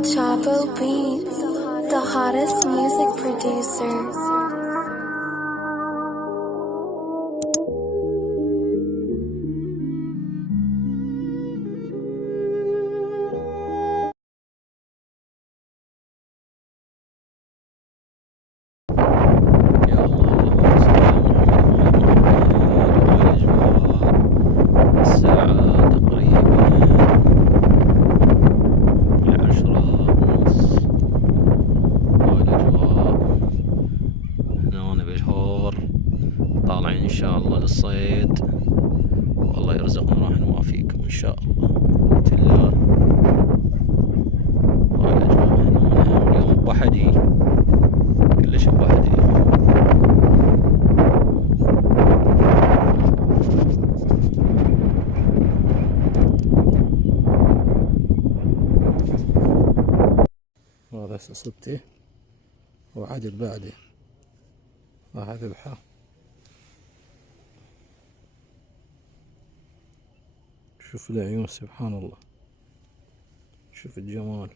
Chapo Beats, the hottest music producer. طالعين إن شاء الله للصيد، والله يرزقنا راح نوافيكم إن شاء الله بإذن الله. والأجواء هنا اليوم بحدي، كلش بحدي. هذا هسه صدته وعدل بعده راح اذبحه. شوف العيون سبحان الله، شوف الجمال،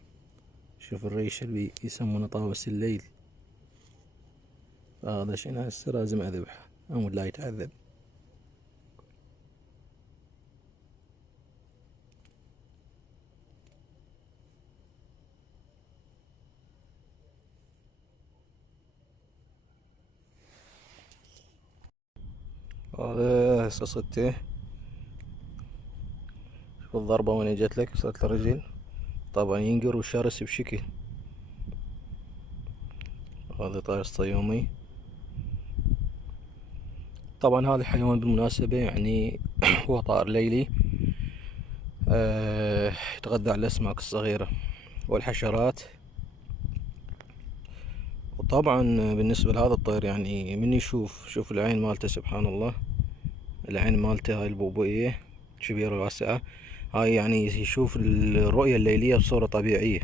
شوف الريش اللي يسمونه طاوس الليل. هذا شنو هسه لازم اذبحه امود لا يتعذب. هذا هسه صدته، شوف الضربة وين جت لك، وصلت الرجل. طبعا ينقر وشرس بشكل. هذا طائر صيومي. طبعا هذا الحيوان بالمناسبة يعني هو طائر ليلي، يتغذى على الأسماك الصغيرة والحشرات. وطبعا بالنسبة لهذا الطير يعني من شوف العين مالته سبحان الله. العين مالته هاي البوبوية كبيرة واسعة، هاي يعني يشوف الرؤية الليلية بصورة طبيعية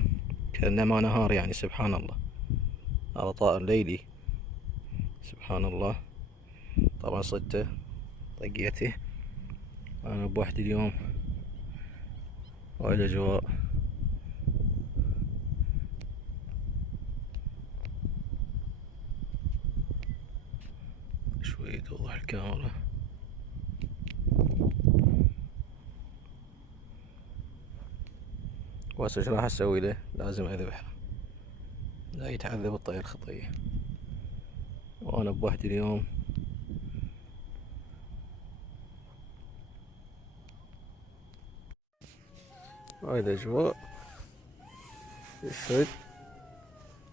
كأنما نهار يعني سبحان الله. هذا طائر ليلي سبحان الله. طبعا صدته طقيته انا بوحدي اليوم. هاي الاجواء شوي توضح الكاميرا. وهسه ايش راح اسوي له؟ لازم اذبحه، لا يتعذب الطير خطية. وانا بوحدي اليوم. هاي الاجواء، الشد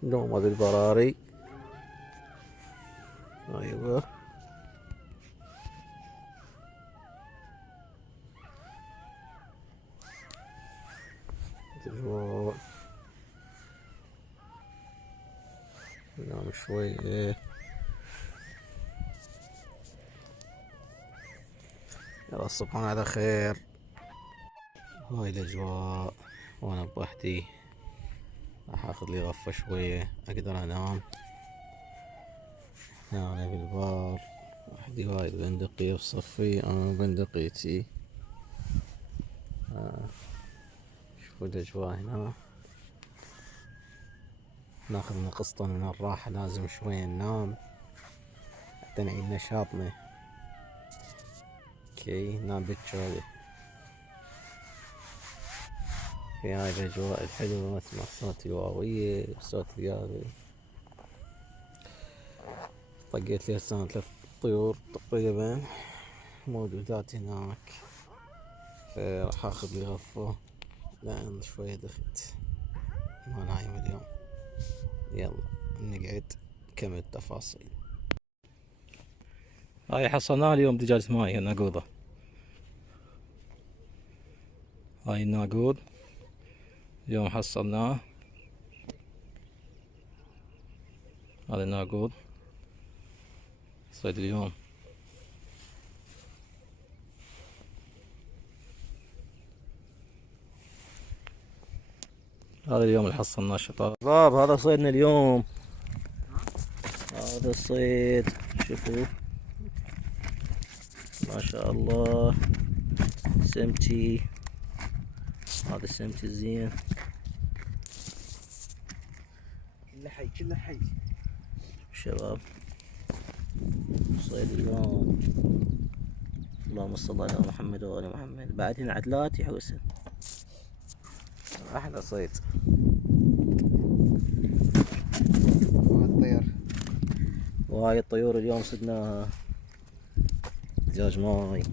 نومة بالبراري. ايوه الاجواء. ننام شوي. يلا الصبح على خير. هاي الاجواء وانا بوحدي، راح اخذ لي غفة شوية اقدر انام. هنا بالبار وحدي. هاي البندقية بصفي انا بندقيتي. شوفوا الاجواء هنا. ناخذ لنا قسطة من الراحة، لازم شوية ننام حتى نعيد نشاطنا. اوكي نام بالشوية في هاي الاجواء الحلوة. اسمع صوت الواوية وصوت اليابة. طقيت لي هسه 3 طيور تقريبا موجودات هناك، فراح اخذ لي غفة لان شوية دخت ما نايم اليوم. يلا نقعد نكمل التفاصيل. هاي حصلناها اليوم دجاجة ماي ناقوضة. هاي الناقود اليوم حصلناه. هذا الناقود صيد اليوم. هذا اليوم اللي حصلناه شباب. هذا صيدنا اليوم. هذا الصيد شوفوا ما شاء الله. سمتي، هذا سمتي زين. كله حي كله حي. شباب صيديون، اللهم صل على محمد وآل محمد. بعد هنا عدلات يا حسن، أحلى صيد. الطير وهاي الطيور اليوم صدناها، دجاج ماي.